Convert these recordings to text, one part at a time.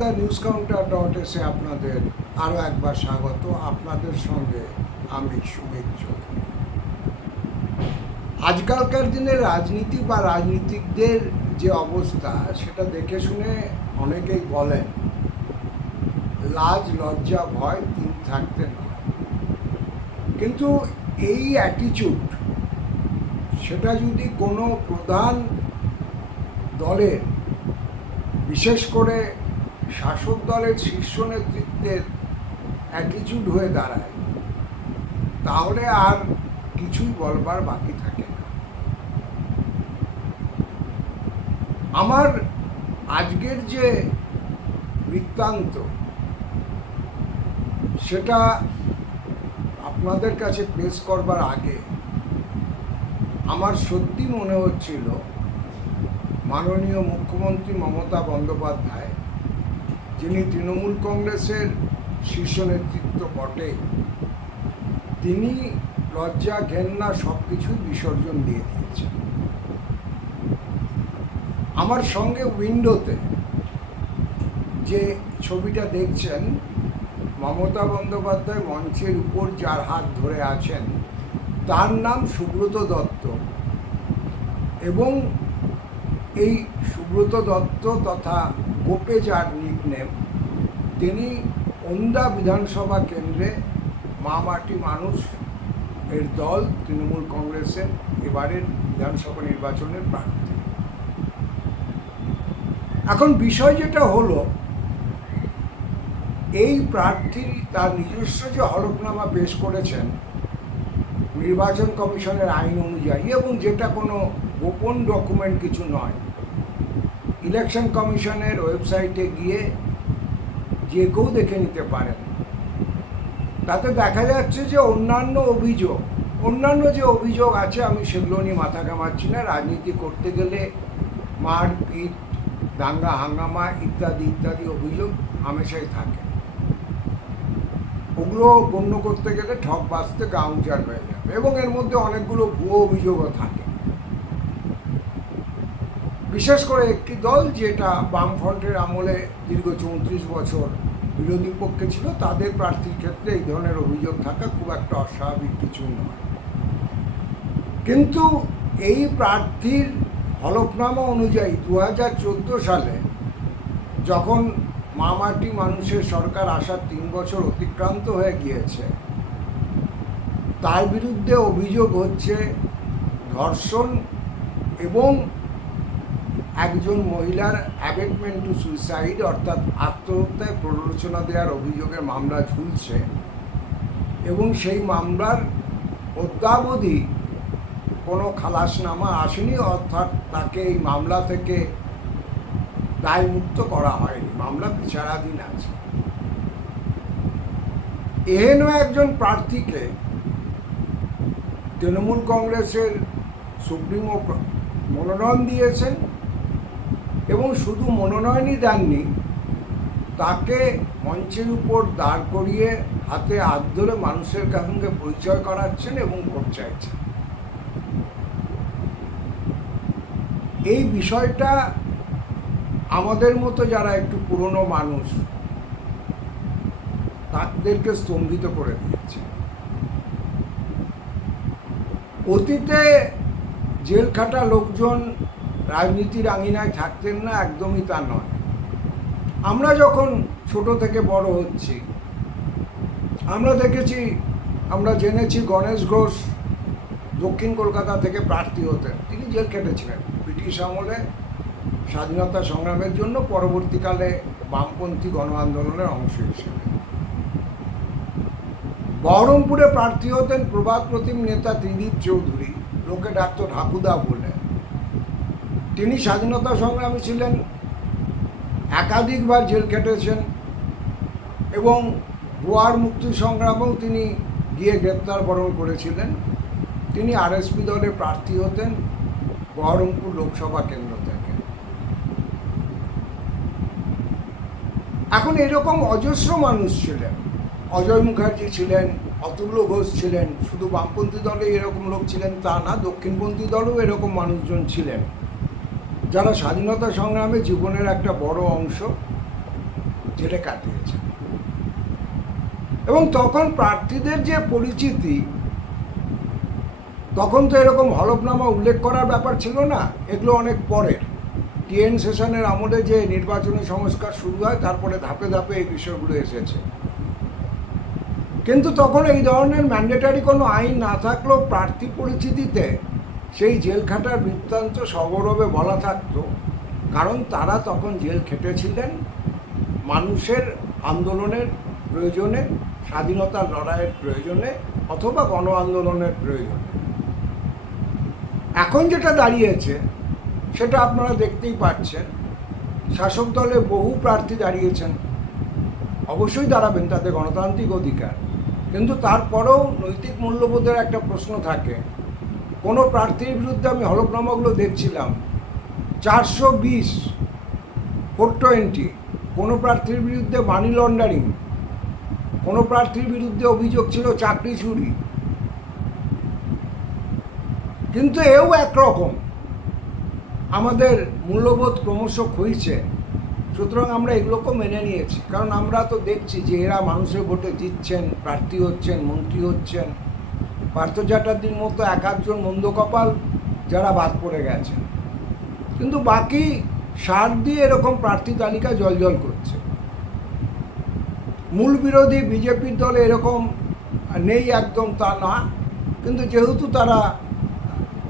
The news কাউন্টার.এ আপনাদের আরও একবার স্বাগত। আপনাদের সঙ্গে আমি সুমিত চৌধুরী। আজকালকার দিনে রাজনীতি বা রাজনীতিকদের যে অবস্থা সেটা দেখে শুনে অনেকেই বলেন লাজ লজ্জা ভয় তিন থাকতে নয়, কিন্তু এই অ্যাটিচিউড সেটা যদি কোনো প্রধান দলের, বিশেষ করে শাসক দলের শীর্ষ নেতৃত্বের অ্যাটিচিউড হয়ে দাঁড়ায়, তাহলে আর কিছুই বলবার বাকি থাকে না। আমার আজকের যে বৃত্তান্ত সেটা আপনাদের কাছে পেশ করবার আগে আমার সত্যি মনে হচ্ছিল মাননীয় মুখ্যমন্ত্রী মমতা বন্দ্যোপাধ্যায়, যিনি তৃণমূল কংগ্রেসের শীর্ষ নেতৃত্ব বটে, তিনি লজ্জা ঘেন্না সব কিছুই বিসর্জন দিয়ে দিয়েছেন। আমার সঙ্গে উইন্ডোতে যে ছবিটা দেখছেন, মমতা বন্দ্যোপাধ্যায় মঞ্চের উপর যার হাত ধরে আছেন তার নাম সুব্রত দত্ত, এবং এই সুব্রত দত্ত তথা গোপে যার নিকনেম, তিনি ওন্দা বিধানসভা কেন্দ্রে মা মাটি মানুষ এর দল তৃণমূল কংগ্রেসের এবারের বিধানসভা নির্বাচনের প্রার্থী। এখন বিষয় যেটা হলো, এই প্রার্থী তার নিজস্ব যে হলফনামা পেশ করেছেন নির্বাচন কমিশনের আইন অনুযায়ী, এবং যেটা কোনো গোপন ডকুমেন্ট কিছু নয়, ইলেকশন কমিশনের ওয়েবসাইটে গিয়ে যে কেউ দেখে নিতে পারেন, তাতে দেখা যাচ্ছে যে অন্যান্য যে অভিযোগ আছে আমি সেগুলো নিয়ে মাথা ঘামাচ্ছি না। রাজনীতি করতে গেলে মারপিট, দাঙ্গা হাঙ্গামা ইত্যাদি ইত্যাদি অভিযোগ হামেশাই থাকে, ওগুলো গণ্য করতে গেলে ঠক বাঁচতে গা উজাড় হয়ে যাবে, এবং এর মধ্যে অনেকগুলো ভুয়ো অভিযোগও থাকে। বিশেষ করে একটি দল যেটা বামফ্রন্টের আমলে দীর্ঘ 34 বছর বিরোধী পক্ষে ছিল, তাদের প্রার্থীর ক্ষেত্রে এই ধরনের অভিযোগ থাকা খুব একটা অস্বাভাবিক কিছু নয়। কিন্তু এই প্রার্থীর হলফনামা অনুযায়ী 2014 সালে যখন মা মাটি মানুষের সরকার আসার 3 বছর অতিক্রান্ত হয়ে গিয়েছে, তার বিরুদ্ধে অভিযোগ হচ্ছে ধর্ষণ এবং একজন মহিলার অ্যাবেটমেন্ট টু সুইসাইড অর্থাৎ আত্মহত্যায় প্ররোচনা দেওয়ার অভিযোগে মামলা ঝুলছে, এবং সেই মামলার অদ্যাবধি কোনো খালাসনামা আসেনি, অর্থাৎ তাকে এই মামলা থেকে দায়মুক্ত করা হয়নি, মামলা বিচারাধীন আছে। এহেন একজন প্রার্থীকে তৃণমূল কংগ্রেসের সুপ্রিমো মনোনয়ন দিয়েছেন, এবং শুধু মনোনয়নই দেননি, তাকে মঞ্চের উপর দাঁড় করিয়ে হাতে হাত ধরে মানুষের সঙ্গে পরিচয় করাচ্ছেন এবং ভোট চাইছেন। এই বিষয়টা আমাদের মতো যারা একটু পুরনো মানুষ তাদেরকে স্তম্ভিত করে দিয়েছে। অতীতে জেল খাটা লোকজন রাজনীতির আঙিনায় থাকতেন না, একদমই তা নয়। আমরা যখন ছোট থেকে বড় হচ্ছি, আমরা দেখেছি, আমরা জেনেছি গণেশ ঘোষ দক্ষিণ কলকাতা থেকে প্রার্থী হতেন, তিনি জেল খেটেছিলেন ব্রিটিশ আমলে স্বাধীনতা সংগ্রামের জন্য, পরবর্তীকালে বামপন্থী গণ আন্দোলনের অংশ হিসেবে। বহরমপুরে প্রার্থী হতেন প্রবাদ প্রতিম নেতা ত্রিদীপ চৌধুরী, লোকে ডাকত ঠাকুদা বলে। তিনি স্বাধীনতা সংগ্রামী ছিলেন, একাধিকবার জেল খেটেছেন, এবং গোয়ার মুক্তি সংগ্রামেও তিনি গিয়ে গ্রেপ্তার বরণ করেছিলেন। তিনি আরএসপি দলে প্রার্থী হতেন বহরমপুর লোকসভা কেন্দ্র থেকে। এখন এরকম অজস্র মানুষ ছিলেন, অজয় মুখার্জি ছিলেন, অতুল্য ঘোষ ছিলেন। শুধু বামপন্থী দলে এরকম লোক ছিলেন তা না, দক্ষিণপন্থী দলেও এরকম মানুষজন ছিলেন, যারা স্বাধীনতা সংগ্রামে জীবনের একটা বড় অংশ জেলে কাটিয়েছেন। এবং তখন প্রার্থীদের যে পরিচিতি, তখন তো এরকম হলফনামা উল্লেখ করার ব্যাপার ছিল না, এগুলো অনেক পরে টিএন সেশনের আমলে যে নির্বাচনী সংস্কার শুরু হয় তারপরে ধাপে ধাপে এই বিষয়গুলো এসেছে। কিন্তু তখন এই ধরনের ম্যান্ডেটারি কোনো আইন না থাকলেও প্রার্থী পরিচিতিতে সেই জেল খাটার বৃত্তান্ত সগৌরবে বলা থাকতো, কারণ তারা তখন জেল খেটেছিলেন মানুষের আন্দোলনের প্রয়োজনে, স্বাধীনতার লড়াইয়ের প্রয়োজনে অথবা গণ আন্দোলনের প্রয়োজনে। এখন যেটা দাঁড়িয়েছে সেটা আপনারা দেখতেই পাচ্ছেন, শাসক দলে বহু প্রার্থী দাঁড়িয়েছেন, অবশ্যই দাঁড়াবেন, তাদের গণতান্ত্রিক অধিকার, কিন্তু তারপরেও নৈতিক মূল্যবোধের একটা প্রশ্ন থাকে। কোনো প্রার্থীর বিরুদ্ধে আমি হলফনামাগুলো দেখছিলাম 420, 420, কোনো প্রার্থীর বিরুদ্ধে মানি লন্ডারিং, কোনো প্রার্থীর বিরুদ্ধে অভিযোগ ছিল চাকরি চুরি, কিন্তু এও একরকম। আমাদের মূল্যবোধ ক্রমশ ক্ষয়িছে, সুতরাং আমরা এগুলোকেও মেনে নিয়েছি, কারণ আমরা তো দেখছি যে এরা মানুষের ভোটে জিতছেন, প্রার্থী হচ্ছেন, মন্ত্রী হচ্ছেন। পার্থ চ্যাটার্জির মতো এক আধজন মন্দ কপাল যারা বাদ পড়ে গেছেন, কিন্তু বাকি সার দিয়ে এরকম প্রার্থী তালিকা জলজল করছে। মূল বিরোধী বিজেপির দলে এরকম নেই একদম তা না, কিন্তু যেহেতু তারা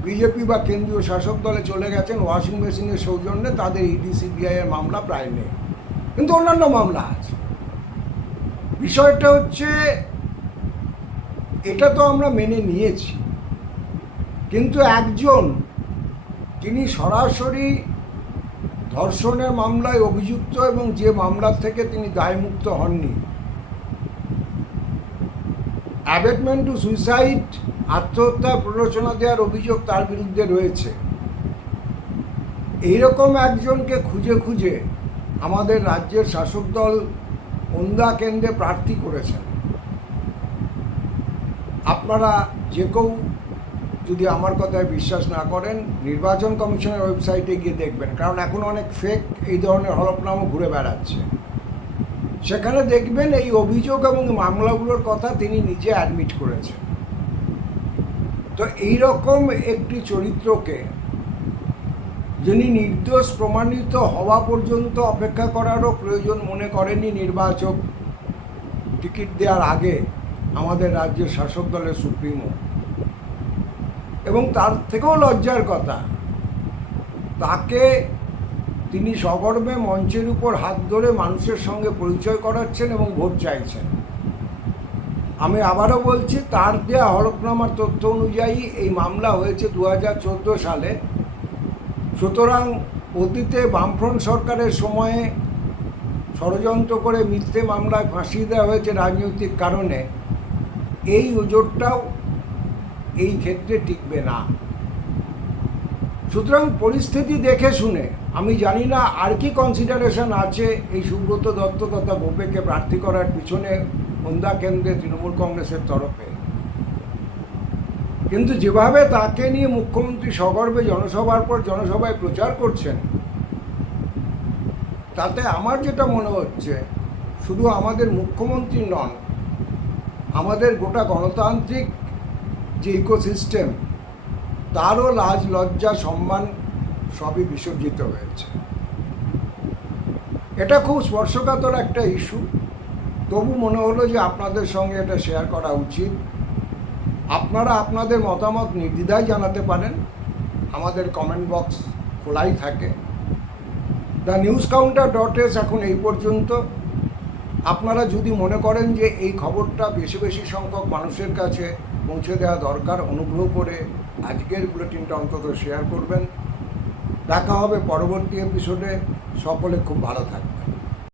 বিজেপি বা কেন্দ্রীয় শাসক দলে চলে গেছেন, ওয়াশিং মেশিনের সৌজন্যে তাদের ইডি সিবিআই এর মামলা প্রায় নেই, কিন্তু অন্যান্য মামলা আছে। বিষয়টা হচ্ছে, এটা তো আমরা মেনে নিয়েছি, কিন্তু একজন যিনি সরাসরি ধর্ষণের মামলায় অভিযুক্ত এবং যে মামলার থেকে তিনি দায়মুক্ত হননি, অ্যাবেটমেন্ট টু সুইসাইড, আত্মহত্যার প্ররোচনা দেওয়ার অভিযোগ তার বিরুদ্ধে রয়েছে, এইরকম একজনকে খুঁজে খুঁজে আমাদের রাজ্যের শাসক দল ওন্দা কেন্দ্রে প্রার্থী করেছেন। আপনারা যে কেউ যদি আমার কথায় বিশ্বাস না করেন, নির্বাচন কমিশনের ওয়েবসাইটে গিয়ে দেখবেন, কারণ এখন অনেক ফেক এই ধরনের হলফনামা ঘুরে বেড়াচ্ছে। সেখানে দেখবেন এই অভিযোগ এবং মামলাগুলোর কথা তিনি নিজে অ্যাডমিট করেছেন। তো এইরকম একটি চরিত্রকে, যিনি নির্দোষ প্রমাণিত হওয়া পর্যন্ত অপেক্ষা করারও প্রয়োজন মনে করেননি নির্বাচক টিকিট দেওয়ার আগে আমাদের রাজ্যের শাসক দলের সুপ্রিমো, এবং তার থেকেও লজ্জার কথা, তাকে তিনি সগর্বে মঞ্চের উপর হাত ধরে মানুষের সঙ্গে পরিচয় করাচ্ছেন এবং ভোট চাইছেন। আমি আবারও বলছি, তার দেওয়া হলফনামার তথ্য অনুযায়ী এই মামলা হয়েছে 2014 সালে। সুতরাং অতীতে বামফ্রন্ট সরকারের সময়ে ষড়যন্ত্র করে মিথ্যে মামলায় ফাঁসিয়ে দেওয়া হয়েছে রাজনৈতিক কারণে। এই ওজোরটাও এই ক্ষেত্রে টিকবে না। সুতরাং পরিস্থিতি দেখে শুনে, আমি জানি না আর কি কনসিডারেশন আছে এই সুব্রত দত্ত তথা বোপেকে প্রার্থী করার পিছনে ওন্দা কেন্দ্রে তৃণমূল কংগ্রেসের তরফে, কিন্তু যেভাবে তাকে নিয়ে মুখ্যমন্ত্রী সগর্বে জনসভার পর জনসভায় প্রচার করছেন, তাতে আমার যেটা মনে হচ্ছে, শুধু আমাদের মুখ্যমন্ত্রী নন, আমাদের গোটা গণতান্ত্রিক যে ইকোসিস্টেম, তারও লাজ লজ্জা সম্মান সবই বিসর্জিত হয়েছে। এটা খুব স্পর্শকাতর একটা ইস্যু, তবু মনে হলো যে আপনাদের সঙ্গে এটা শেয়ার করা উচিত। আপনারা আপনাদের মতামত নির্দ্বিধায় জানাতে পারেন, আমাদের কমেন্ট বক্স খোলাই থাকে। TheNewsCounter.s এখন এই পর্যন্ত। আপনারা যদি মনে করেন যে এই খবরটা বেশি বেশি সংখ্যক মানুষের কাছে পৌঁছে দেওয়া দরকার, অনুগ্রহ করে আজকের বুলেটিনটা অন্তত শেয়ার করবেন। দেখা হবে পরবর্তী এপিসোডে। সকলে খুব ভালো থাকবে।